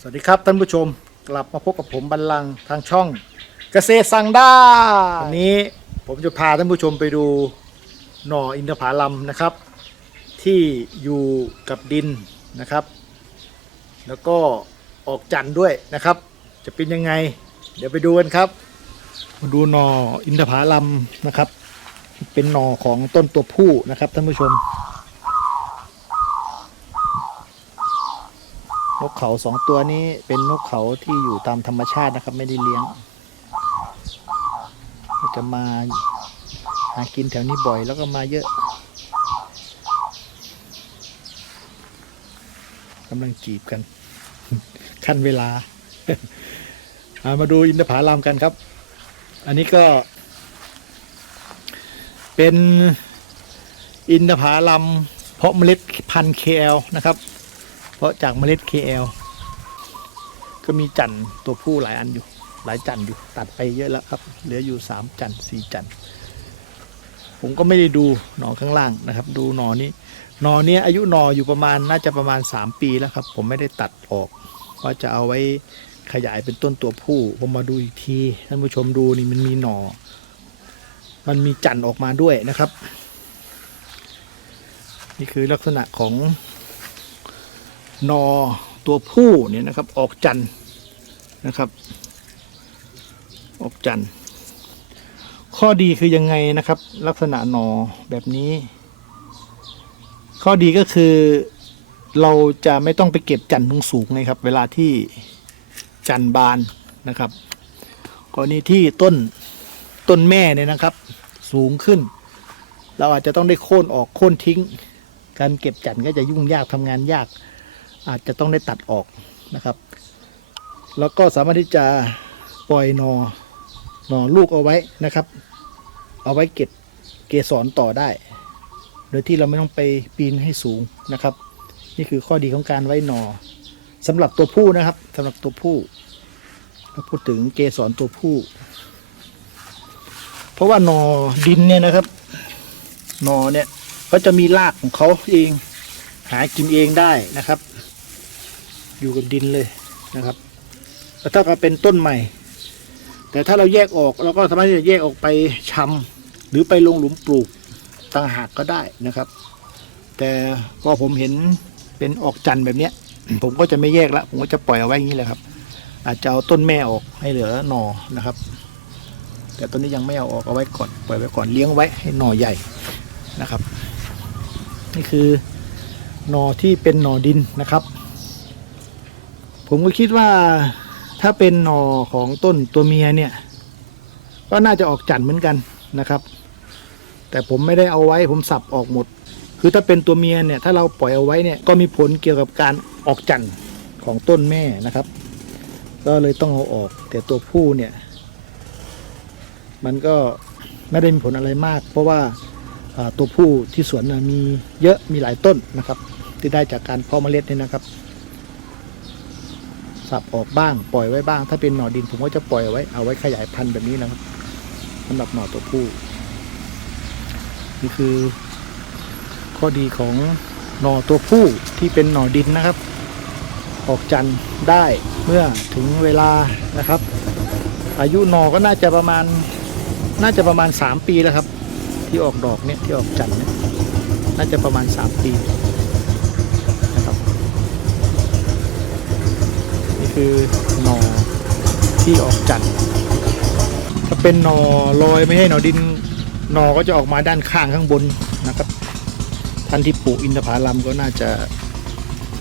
สวัสดีครับท่านผู้ชมกลับมาพบกับผมบัลลังก์ทางช่องเกษตรสั่งได้วันนี้ผมจะพาท่านผู้ชมไปดูหน่ออินทผลัมนะครับ ที่อยู่กับดินนะครับ แล้วก็ออกจันทร์ด้วยนะครับ จะเป็นยังไง เดี๋ยวไปดูกันครับมาดูหน่ออินทผลัมนะครับ เป็นหน่อของต้นตัวผู้นะครับท่านผู้ชม นก เขาสองตัวนี้เป็นนกเขาที่อยู่ตามธรรมชาตินะครับ ไม่ได้เลี้ยง จะมาหากินแถวนี้บ่อยแล้วก็มาเยอะกำลังจีบกัน ขั้นเวลาามาดูอินทผลัมกันครับ อันนี้ก็ เป็นอินทผลัมเพาะเมล็ดพันธุ์ KL นะครับ เพราะจากเมล็ด KL ก็มีจันตัวผู้หลายอันอยู่ หลายจันต์อยู่ตัดไปเยอะแล้วครับ เหลืออยู่สามจันต์สี่จันต์ผมก็ไม่ได้ดูหนอข้างล่างนะครับ ดูหนอนี้หนอเนี้ยอายุหนออยู่ประมาณน่าจะประมาณ 3 ปีแล้วครับ ผมไม่ได้ตัดออกว่าจะเอาไว้ขยายเป็นต้นตัวผู้ผมมาดูอีกทีท่านผู้ชมดูนี่มันมีหนอ มันมีจันต์ออกมาด้วยนะครับ นี่คือลักษณะของ นอตัวผู้เนี่ยนะครับ ออกจันนะครับ ออกจันข้อดีคือยังไงนะครับ ลักษณะนอแบบนี้ ข้อดีก็คือเราจะไม่ต้องไปเก็บจันทร์สูงๆนะครับ เวลาที่จันบานนะครับกรณีที่ต้นต้นแม่เนี่ยนะครับ สูงขึ้น เราอาจจะต้องได้โค่นออกโค่นทิ้ง การเก็บจันก็จะยุ่งยากทำงานยาก อาจจะต้องได้ตัดออกนะครับ แล้วก็สามารถที่จะปล่อยนอหนอลูกเอาไว้นะครับ เอาไว้เก็บเกสรต่อได้ โดยที่เราไม่ต้องไปปีนให้สูงนะครับ นี่คือข้อดีของการไว้หนอสำหรับตัวผู้นะครับสำหรับตัวผู้เราพูดถึงเกสรตัวผู้ เพราะว่าหนอดินเนี่ยนะครับหนอเนี่ยเขาจะมีรากของเขาเอง หากินเองได้นะครับ อยู่กับดินเลยนะครับแล้วถ้ากับเป็นต้นใหม่ แต่ถ้าเราแยกออกเราก็สามารถที่จะแยกออกไปชำหรือไปลงหลุมปลูกต่างหากก็ได้นะครับ แต่พอผมเห็นเป็นออกจันทร์แบบเนี้ย ผมก็จะไม่แยกละผมก็จะปล่อยเอาไว้อย่างนี้แหละครับ อาจจะเอาต้นแม่ออกให้เหลือหน่อนะครับ แต่ต้นนี้ยังไม่เอาออกเอาไว้ก่อนปล่อยไว้ก่อนเลี้ยงไว้ให้หน่อใหญ่นะครับ นี่คือหน่อที่เป็นหน่อดินนะครับ ผมก็คิดว่าถ้าเป็นหน่อของต้นตัวเมียเนี่ย ก็น่าจะออกจันทร์เหมือนกันนะครับ แต่ผมไม่ได้เอาไว้ผมสับออกหมด คือถ้าเป็นตัวเมียเนี่ยถ้าเราปล่อยเอาไว้เนี่ยก็มีผลเกี่ยวกับการออกจันทร์ของต้นแม่นะครับ ก็เลยต้องเอาออก แต่ตัวผู้เนี่ย มันก็ไม่ได้มีผลอะไรมาก เพราะว่าตัวผู้ที่สวนมีเยอะมีหลายต้นนะครับ ที่ได้จากการเพาะเมล็ดเนี่ยนะครับ สับออกบ้างปล่อยไว้บ้าง ถ้าเป็นหน่อดินผมก็จะปล่อยเอาไว้เอาไว้ขยายพันธุ์แบบนี้นะครับสำหรับหน่อตัวผู้นี่คือ ข้อดีของหน่อตัวผู้ที่เป็นหน่อดินนะครับ ออกจันได้เมื่อถึงเวลานะครับ อายุหน่อก็น่าจะประมาณน่าจะประมาณ 3 ปีแล้วครับ ที่ออกดอกเนี่ยที่ออกจันเนี่ยน่าจะประมาณ 3 ปีนะครับนี่ คือหนอที่ออกจันทร์ถ้าเป็นหนอลอยไม่ใช่หนอดินหนอก็จะออกมาด้านข้างข้างบนนะครับ ท่านที่ปลูกอินทผลัมก็น่าจะ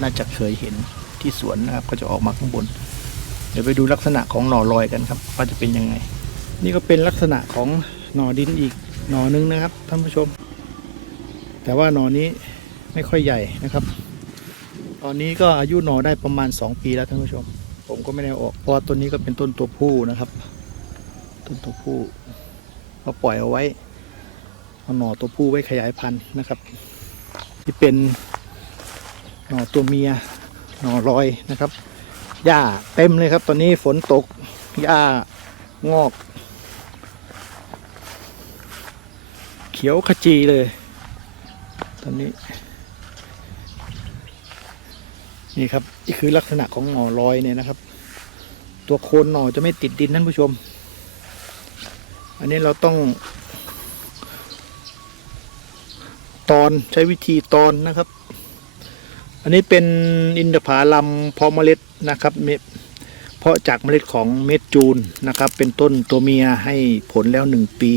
น่าจะเคยเห็นที่สวนนะครับ ก็จะออกมาข้างบน เดี๋ยวไปดูลักษณะของหนอลอยกันครับ ว่าจะเป็นยังไง นี่ก็เป็นลักษณะของหนอดินอีกหนอหนึงนะครับท่านผู้ชม แต่ว่าหนอนี้ไม่ค่อยใหญ่นะครับ ตอนนี้ก็อายุหนอได้ประมาณ 2 ปีแล้วท่านผู้ชม ผมก็ไม่ได้ออกเพราะต้นนี้ก็เป็นต้นตัวผู้นะครับ ต้นตัวผู้ก็ปล่อยเอาไว้เอาหน่อตัวผู้ไว้ขยายพันธุ์นะครับ ที่เป็นหน่อตัวเมียหน่อลอยนะครับหญ้าเต็มเลยครับ ตอนนี้ฝนตกหญ้างอก เขียวขจีเลย ตอนนี้ นี่ครับนี่คือลักษณะของหน่อลอยเนี่ยนะครับ ตัวโคนหน่อจะไม่ติดดินท่านผู้ชม อันนี้เราต้อง ตอนใช้วิธีตอนนะครับ อันนี้เป็นอินทผลัมพาะเมล็ดนะครับเมเพาะจากเมล็ดของเม็ดจูนนะครับ เป็นต้นตัวเมียให้ผลแล้วหนึ่งปี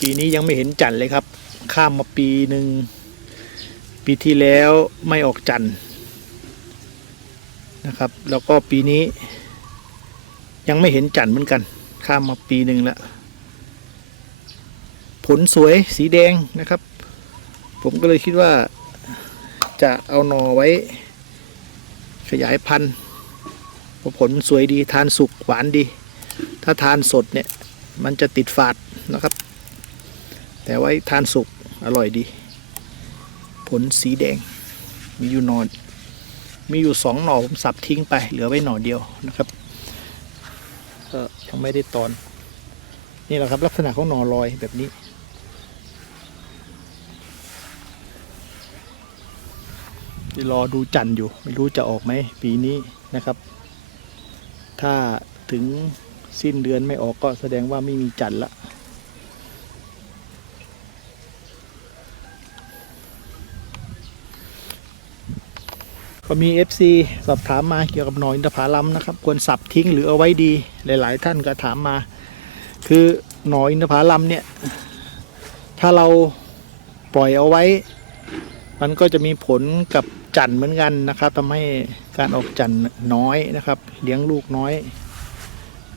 ปีนี้ยังไม่เห็นจันทร์เลยครับ ข้ามมาปีหนึ่งปีที่แล้วไม่ออกจันทร์ นะครับ แล้วก็ปีนี้ ยังไม่เห็นจันทร์เหมือนกัน ข้ามมาปีหนึ่งแล้ว ผลสวยสีแดงนะครับ ผมก็เลยคิดว่าจะเอาหน่อไว้ ขยายพันธุ์เพราะผลสวยดีทานสุกหวานดี ถ้าทานสดเนี่ย มันจะติดฝาดนะครับ แต่ไว้ทานสุกอร่อยดี ผลสีแดงมีอยู่นอน มีอยู่สองหน่อผมสับทิ้งไปเหลือไว้หน่อเดียวนะครับก็ยังไม่ได้ตอน นี่แหละครับ ลักษณะของหน่อลอยแบบนี้ รอดูจันทร์อยู่ ไม่รู้จะออกไหมปีนี้นะครับ ถ้าถึงสิ้นเดือนไม่ออกก็แสดงว่าไม่มีจันทร์ละ ก็มี FC สอบถามมาเกี่ยวกับหนอนอินทผลัมนะครับ ควรสับทิ้งหรือเอาไว้ดี หลาย ๆ ท่านก็ถามมา คือหนอนอินทผลัมเนี่ย ถ้าเราปล่อยเอาไว้ มันก็จะมีผลกับจันทร์เหมือนกันนะครับทำให้การออกจันทร์น้อยนะครับ เลี้ยงลูกน้อย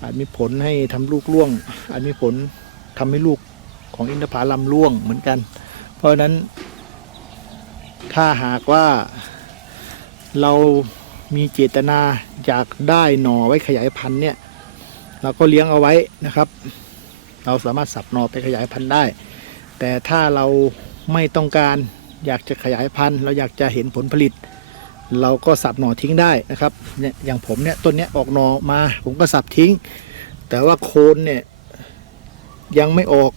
อาจมีผลให้ทำลูกร่วง อาจมีผลทำให้ลูกของอินทผลัมร่วงเหมือนกัน เพราะฉะนั้นถ้าหากว่า เรามีเจตนาอยากได้หน่อไว้ขยายพันธุ์เนี่ยเราก็เลี้ยงเอาไว้นะครับ เราสามารถสับหน่อไปขยายพันธุ์ได้ แต่ถ้าเราไม่ต้องการอยากจะขยายพันธุ์ เราอยากจะเห็นผลผลิต เราก็สับหน่อทิ้งได้นะครับเนี่ยอย่างผมเนี่ยต้นเนี้ยออกหน่อมา ผมก็สับทิ้ง แต่ว่าโคนเนี่ยยังไม่ออก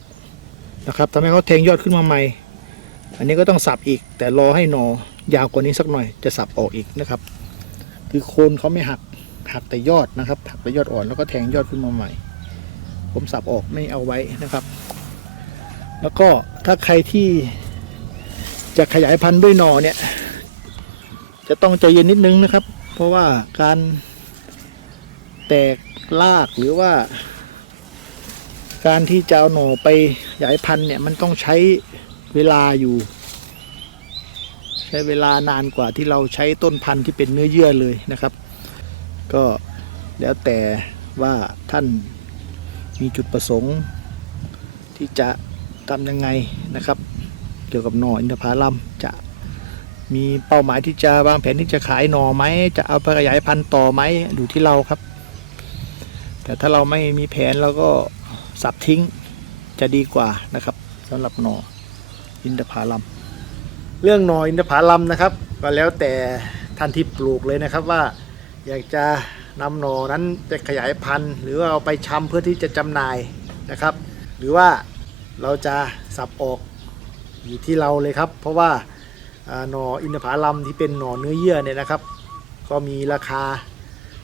นะครับทำให้เขาแทงยอดขึ้นมาใหม่ อันนี้ก็ต้องสับอีกแต่รอให้หน่อ ยาวกว่านี้สักหน่อยจะสับออกอีกนะครับ คือโคนเขาไม่หักหักแต่ยอดนะครับหักแต่ยอดอ่อนแล้วก็แทงยอดขึ้นมาใหม่ ผมสับออกไม่เอาไว้นะครับ แล้วก็ถ้าใครที่จะขยายพันธุ์ด้วยหน่อเนี่ย จะต้องใจเย็นนิดนึงนะครับ เพราะว่าการแตกรากหรือว่า การที่จะเอาหน่อไปขยายพันธุ์เนี่ยมันต้องใช้เวลาอยู่ ใช้เวลานานกว่าที่เราใช้ต้นพันธุ์ที่เป็นเนื้อเยื่อเลยนะครับ ก็แล้วแต่ว่าท่านมีจุดประสงค์ ที่จะทำยังไงนะครับ เกี่ยวกับหน่ออินทผลัมจะมีเป้าหมายที่จะวางแผนที่จะขายหน่อไหมจะเอาไปขยายพันธุ์ต่อไหมอยู่ที่เราครับ แต่ถ้าเราไม่มีแผนเราก็สับทิ้งจะดีกว่านะครับสำหรับหน่ออินทผลัม เรื่องหน่ออินทผลัมนะครับ ก็แล้วแต่ท่านที่ปลูกเลยนะครับว่าอยากจะนำหน่อนั้นไปขยายพันธุ์ หรือว่าเอาไปชำเพื่อที่จะจำหน่ายนะครับ หรือว่าเราจะสับออกอยู่ที่เราเลยครับ เพราะว่าหน่ออินทผลัมที่เป็นหน่อเนื้อเยื่อเนี่ยนะครับ ก็มีราคา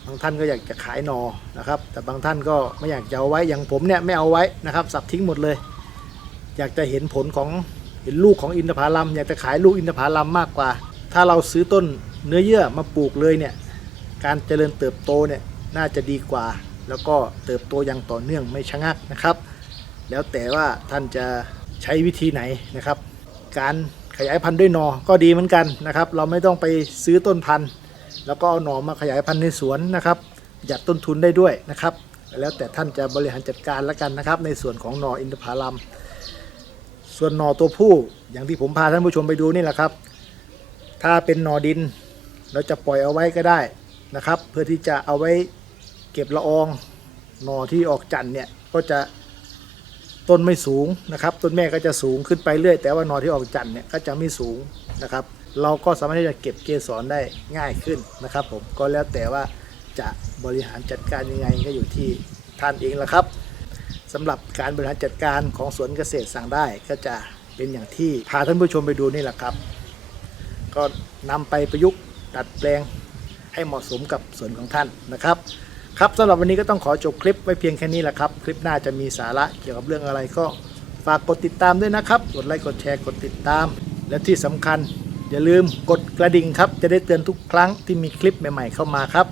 บางท่านก็อยากจะขายหนอนะครับ แต่บางท่านก็ไม่อยากจะเอาไว้อย่างผมเนี่ยไม่เอาไว้นะครับ สับทิ้งหมดเลย อยากจะเห็นผลของ เห็นลูกของอินทผลัมอยากจะขายลูกอินทผลัมมากกว่า ถ้าเราซื้อต้นเนื้อเยื่อมาปลูกเลยเนี่ยการเจริญเติบโตเนี่ยน่าจะดีกว่า แล้วก็เติบโตอย่างต่อเนื่องไม่ชะงักนะครับ แล้วแต่ว่าท่านจะใช้วิธีไหนนะครับ การขยายพันธุ์ด้วยหนอก็ดีเหมือนกันนะครับ เราไม่ต้องไปซื้อต้นพันธุ์ แล้วก็เอาหนอมาขยายพันธุ์ในสวนนะครับประหยัดต้นทุนได้ด้วยนะครับ แล้วแต่ท่านจะบริหารจัดการแล้วกันนะครับ ในส่วนของหนออินทผลัม ส่วนหน่อตัวผู้อย่างที่ผมพาท่านผู้ชมไปดูนี่แหละครับ ถ้าเป็นหน่อดิน เราจะปล่อยเอาไว้ก็ได้นะครับ เพื่อที่จะเอาไว้เก็บละอองหน่อที่ออกจันทร์เนี่ยก็จะต้นไม่สูงนะครับ ต้นแม่ก็จะสูงขึ้นไปเรื่อย แต่ว่าหน่อที่ออกจันทร์เนี่ยก็จะไม่สูงนะครับ เราก็สามารถที่จะเก็บเกสรได้ง่ายขึ้นนะครับผมก็แล้วแต่ว่าจะบริหารจัดการยังไงก็อยู่ที่ท่านเองละครับ สำหรับการบริหารจัดการของสวนเกษตรสั่งได้ก็จะเป็นอย่างที่พาท่านผู้ชมไปดูนี่แหละครับ ก็นำไปประยุกต์ดัดแปลงให้เหมาะสมกับสวนของท่านนะครับ ครับสำหรับวันนี้ก็ต้องขอจบคลิปไว้เพียงแค่นี้แหละครับ คลิปหน้าจะมีสาระเกี่ยวกับเรื่องอะไรก็ฝากกดติดตามด้วยนะครับ กดไลค์กดแชร์กดติดตาม และที่สำคัญอย่าลืมกดกระดิ่งครับ จะได้เตือนทุกครั้งที่มีคลิปใหม่ ๆ เข้ามาครับ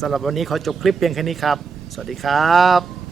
สำหรับวันนี้ขอจบคลิปเพียงแค่นี้ครับ สวัสดีครับ